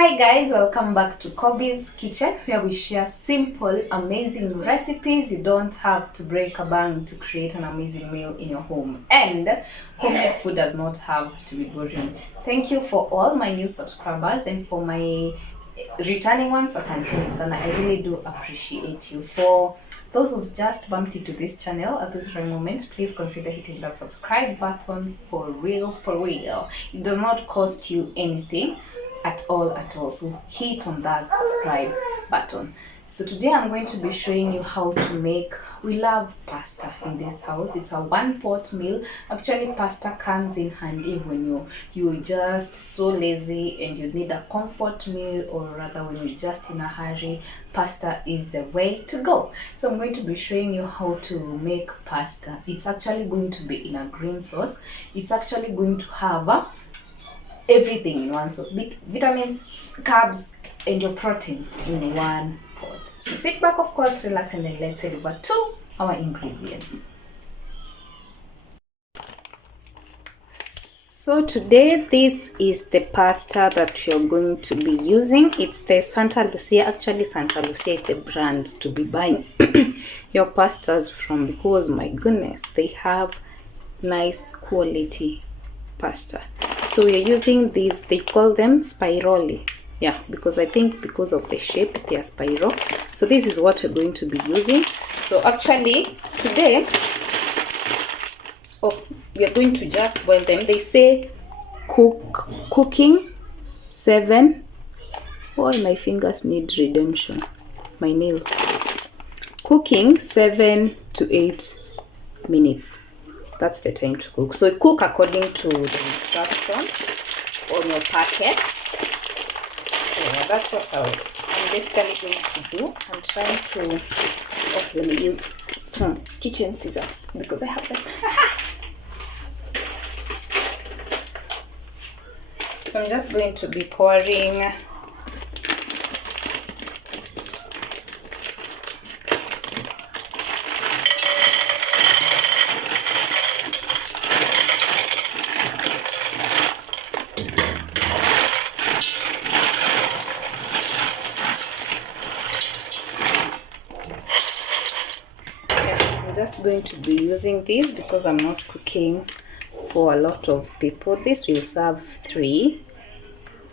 Hi guys, welcome back to Kobe's Kitchen, where we share simple, amazing recipes. You don't have to break a bank to create an amazing meal in your home, and homemade food does not have to be boring. Thank you for all my new subscribers, and for my returning ones, asante sana. I really do appreciate you. For those who've just bumped into this channel at this very moment, please consider hitting that subscribe button for real, for real. It does not cost you anything at all, so hit on that subscribe button. So today I'm going to be showing you how to make, we love pasta in this house. It's a one pot meal. Actually, pasta comes in handy when you're just so lazy and you need a comfort meal, or rather when you're just in a hurry. Pasta is the way to go. So I'm going to be showing you how to make pasta. It's actually going to be in a green sauce. It's actually going to have everything in one sauce, vitamins, carbs, and your proteins in one pot. So sit back, of course, relax, and then let's head over to our ingredients. So today, this is the pasta that you're going to be using. It's the Santa Lucia. Actually, Santa Lucia is the brand to be buying your pastas from, because my goodness, they have nice quality pasta. So we're using these, they call them spirali. Yeah, because I think because of the shape, they are spiral. So this is what we're going to be using. So actually today, we are going to just boil them. They say cooking 7. Oh, my fingers need redemption. My nails. Cooking 7 to 8 minutes. That's the time to cook. So cook according to the instruction on your packet. So yeah, that's what I'm basically going to do. I'm trying to, let me use some kitchen scissors because I have them. So I'm just going to be pouring just going to be using this because I'm not cooking for a lot of people. This will serve 3,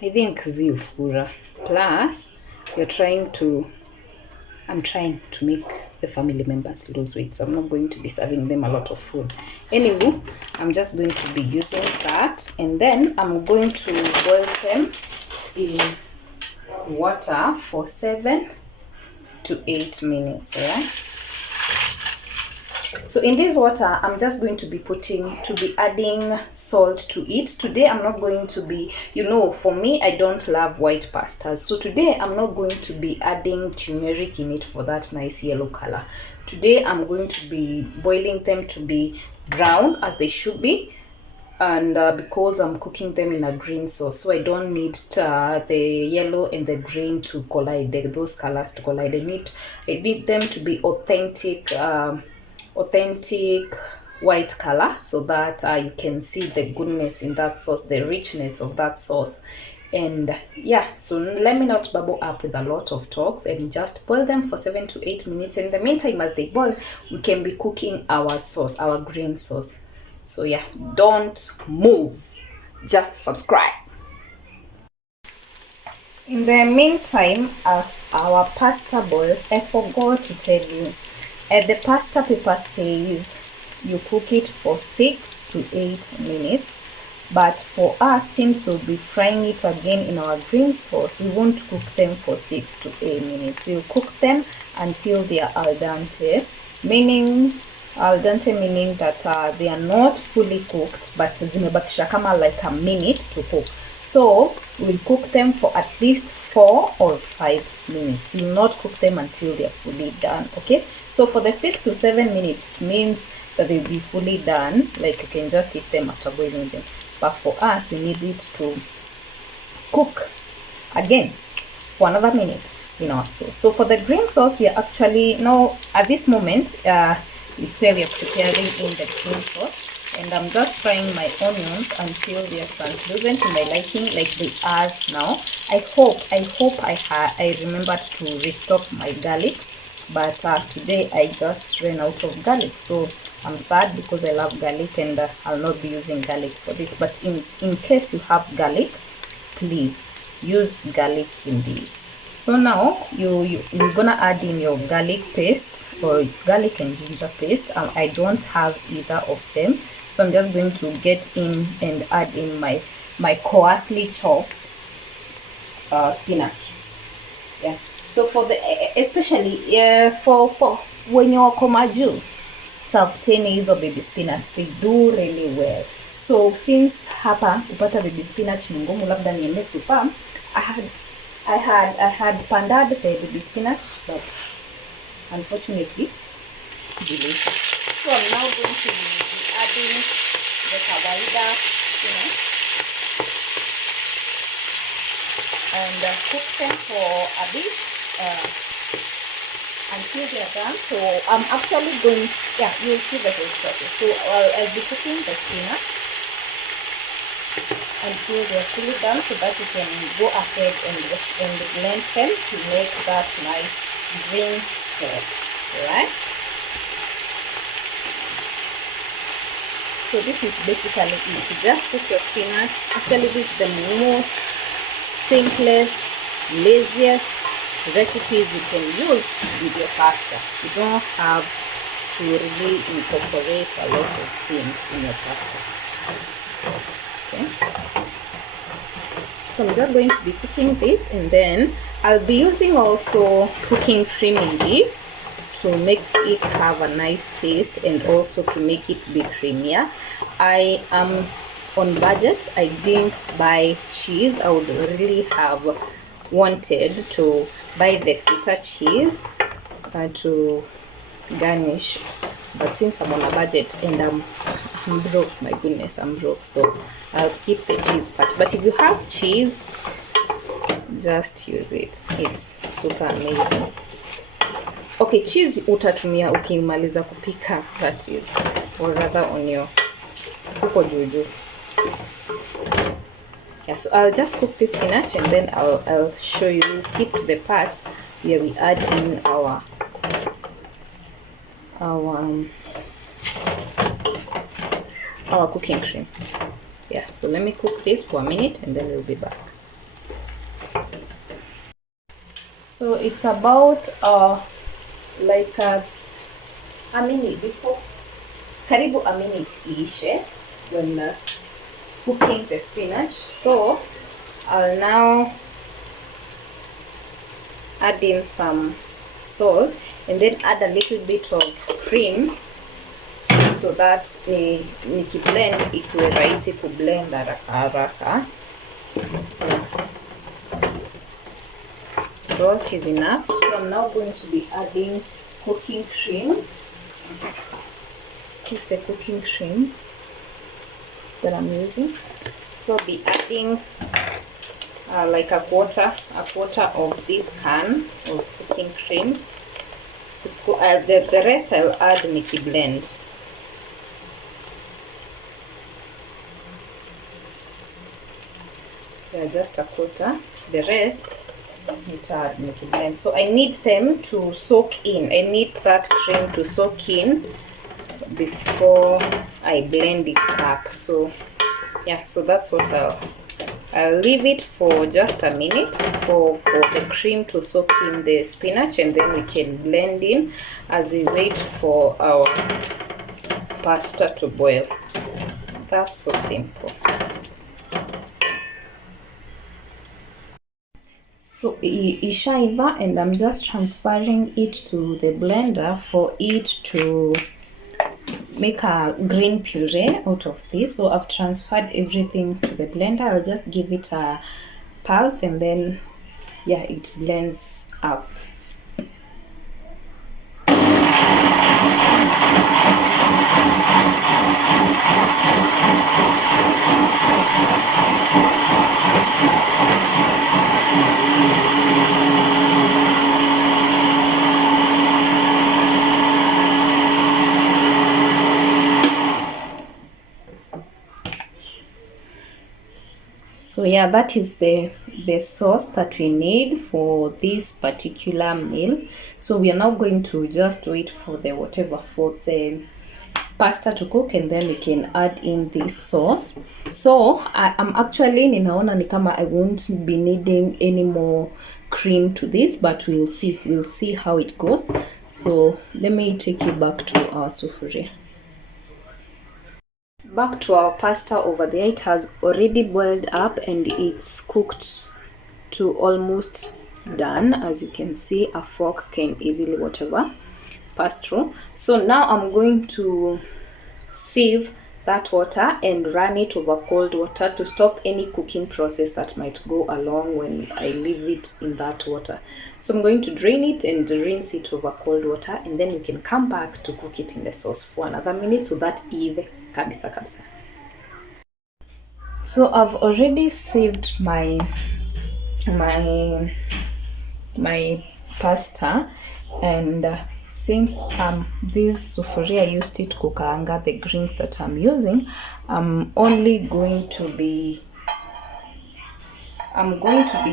I think, zifura. Plus I'm trying to make the family members lose weight, so I'm not going to be serving them a lot of food. Anyway, I'm just going to be using that, and then I'm going to boil them in water for 7 to 8 minutes. Right? So in this water, I'm just going to be adding salt to it. Today, I'm not going to be, for me, I don't love white pastas. So today, I'm not going to be adding turmeric in it for that nice yellow color. Today, I'm going to be boiling them to be brown as they should be. And because I'm cooking them in a green sauce, so I don't need the yellow and the green to collide, those colors to collide. I need them to be authentic white color, so that you can see the goodness in that sauce, the richness of that sauce. And yeah, so let me not bubble up with a lot of talks, and just boil them for 7 to 8 minutes. In the meantime, as they boil, we can be cooking our sauce, our green sauce. So yeah, don't move, just subscribe. In the meantime, as our pasta boils, I forgot to tell you, the pasta paper says you cook it for 6 to 8 minutes, but for us, since we'll be frying it again in our green sauce, we won't cook them for 6 to 8 minutes. We'll cook them until they are al dente, meaning that they are not fully cooked, but zimebakisha kama like a minute to cook. So we'll cook them for at least 4 or 5 minutes. We'll not cook them until they are fully done. Okay, so for the 6 to 7 minutes means that they'll be fully done, like you can just eat them after boiling them. But for us, we need it to cook again for another minute in our sauce. So for the green sauce, we are actually now at this moment it's where we are preparing in the green sauce. And I'm just frying my onions until they are translucent to my liking, like they are now. I hope I remembered to restock my garlic, but today I just ran out of garlic, so I'm sad because I love garlic, and I'll not be using garlic for this. But in case you have garlic, please use garlic in this. So now you're gonna add in your garlic paste, or garlic and ginger paste. I don't have either of them, so I'm just going to get in and add in my coarsely chopped spinach. Yeah, so for the especially for when you're komaju, tafuteni hizo baby spinach, they do really well. So since hapa kupata baby spinach ni ngumu, labda niende super, I had pandad the baby spinach, but unfortunately delicious. So I'm now going to be adding the kawaida spinach and cook them for a bit until they are done. So I'm actually going, yeah, you'll see the whole process. So I'll be cooking the spinach until they're fully done, so that you can go ahead and blend them to make that nice green sauce, right? So this is basically it. You just cook your spinach. Actually, this is the most simplest, laziest recipes you can use with your pasta. You don't have to really incorporate a lot of things in your pasta. Okay, so I'm just going to be cooking this, and then I'll be using also cooking cream in this to make it have a nice taste and also to make it be creamier. I am on budget. I didn't buy cheese. I would really have wanted to buy the feta cheese to garnish, but since I'm on a budget and I'm broke, my goodness, I'm broke, so I'll skip the cheese part. But if you have cheese, just use it. It's super amazing. Okay, cheese utatumia ukimaliza kupika, that is, or rather on your huko juju. Yeah, so I'll just cook this spinach, and then I'll show you. We'll skip to the part where we add in our cooking cream. Yeah, so let me cook this for a minute, and then we'll be back. So it's about like a minute before, karibu a minute iishe when cooking the spinach. So I'll now add in some salt, and then add a little bit of cream, so that nikiblend ikuwe rahisi kublend haraka haraka. So salt is enough. So I'm now going to be adding cooking cream. This is the cooking cream that I'm using. So I'll be adding like a quarter of this can of cooking cream. The rest I'll add niki blend. Yeah, just a quarter. The rest nita add niki blend. So I need them to soak in. I need that cream to soak in before I blend it up. So yeah, so that's what I'll leave it for just a minute for the cream to soak in the spinach, and then we can blend in as we wait for our pasta to boil. That's so simple. So ishaiva, and I'm just transferring it to the blender for it to make a green puree out of this. So I've transferred everything to the blender. I'll just give it a pulse, and then yeah, it blends up. yeah, that is the sauce that we need for this particular meal. So we are now going to just wait for the pasta to cook, and then we can add in this sauce. So I'm actually ninaona ni kama I won't be needing any more cream to this, but we'll see how it goes. So let me take you back to our sufuria. Back to our pasta over there. It has already boiled up and it's cooked to almost done. As you can see, a fork can easily pass through. So now I'm going to sieve that water and run it over cold water to stop any cooking process that might go along when I leave it in that water. So I'm going to drain it and rinse it over cold water, and then we can come back to cook it in the sauce for another minute so that ive kabisa. So I've already sieved my pasta, and since this sufuria I used it kukaanga the greens that I'm using, I'm going to be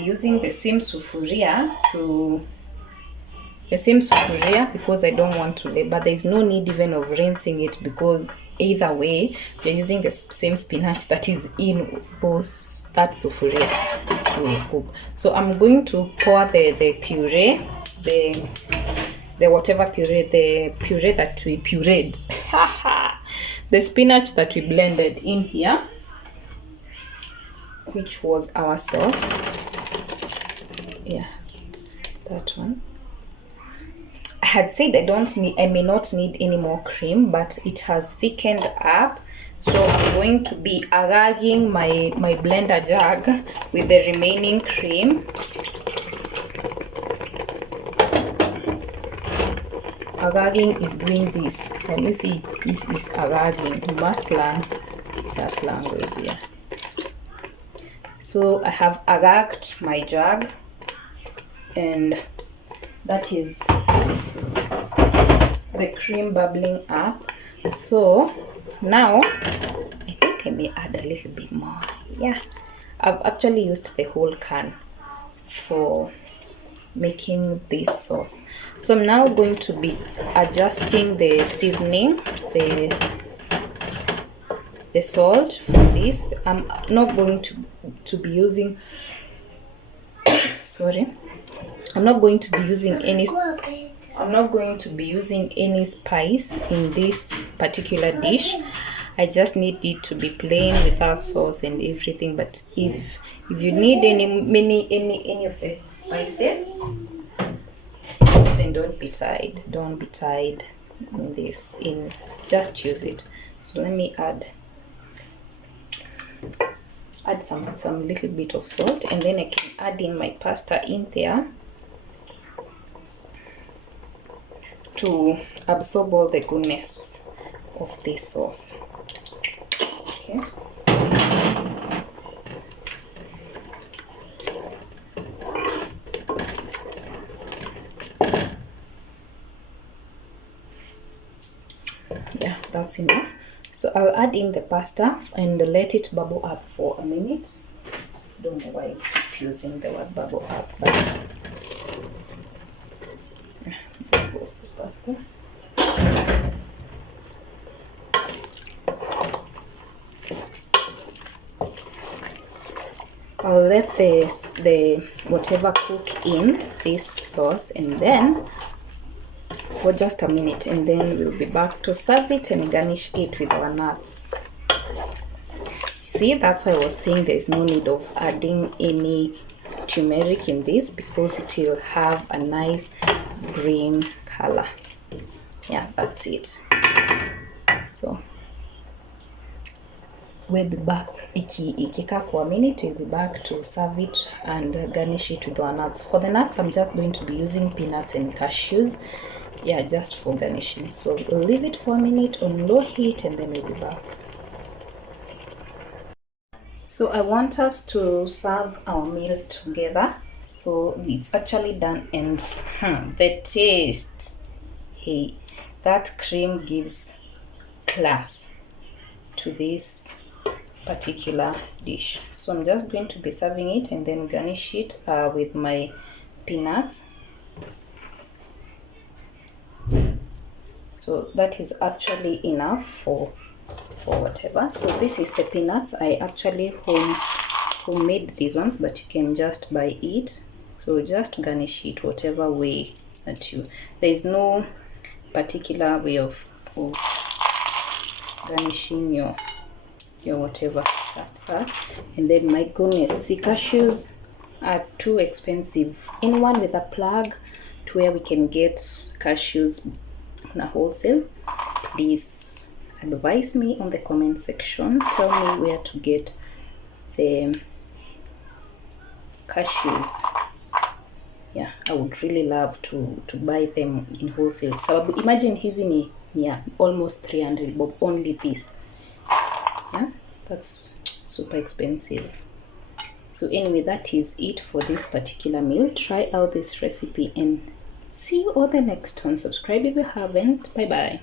using the same sufuria because I don't want to labor. There's no need even of rinsing it because either way we're using the same spinach that is in that sufuria to cook. So I'm going to pour the puree, the whatever puree, the puree that we pureed the spinach that we blended in here, which was our sauce. Yeah, that one. I had said I may not need any more cream, but it has thickened up. So I'm going to be agagging my blender jug with the remaining cream. Agagging is doing this. Can you see? This is agagging. You must learn that language here. So I have agagged my jug, and that is the cream bubbling up. So now I think I may add a little bit more. Yeah, I've actually used the whole can for making this sauce. So I'm now going to be adjusting the seasoning, the salt for this. I'm not going to be using I'm not going to be using any spice in this particular dish. I just need it to be plain without sauce and everything. But if you need any of the spices, then don't be tied in this. Just use it. So let me add some little bit of salt, and then I can add in my pasta in there to absorb all the goodness of this sauce. Okay. Yeah, that's enough. So I'll add in the pasta and let it bubble up for a minute. Don't know why I keep using the word bubble up, but there goes the pasta. I'll let the whatever cook in this sauce, and then for just a minute, and then we'll be back to serve it and garnish it with our nuts. See, that's why I was saying there's no need of adding any turmeric in this, because it will have a nice green color. Yeah, that's it. So we'll be back. Ikika for a minute, we'll be back to serve it and garnish it with our nuts. For the nuts, I'm just going to be using peanuts and cashews. Yeah, just for garnishing. So we'll leave it for a minute on low heat, and then we'll be back. So I want us to serve our meal together. So it's actually done, and the taste, hey, that cream gives class to this particular dish. So I'm just going to be serving it and then garnish it with my peanuts. So that is actually enough for whatever. So this is the peanuts. I actually homemade these ones, but you can just buy it. So just garnish it whatever way that you, there is no particular way of garnishing your whatever, just that. And then, my goodness, see, cashews are too expensive. Anyone with a plug to where we can get cashews on a wholesale, please advise me on the comment section. Tell me where to get the cashews. Yeah, I would really love to buy them in wholesale. So imagine hizi ni almost 300 bob, only this. Yeah, that's super expensive. So anyway, that is it for this particular meal. Try out this recipe and see you all the next one. Subscribe if you haven't. Bye bye.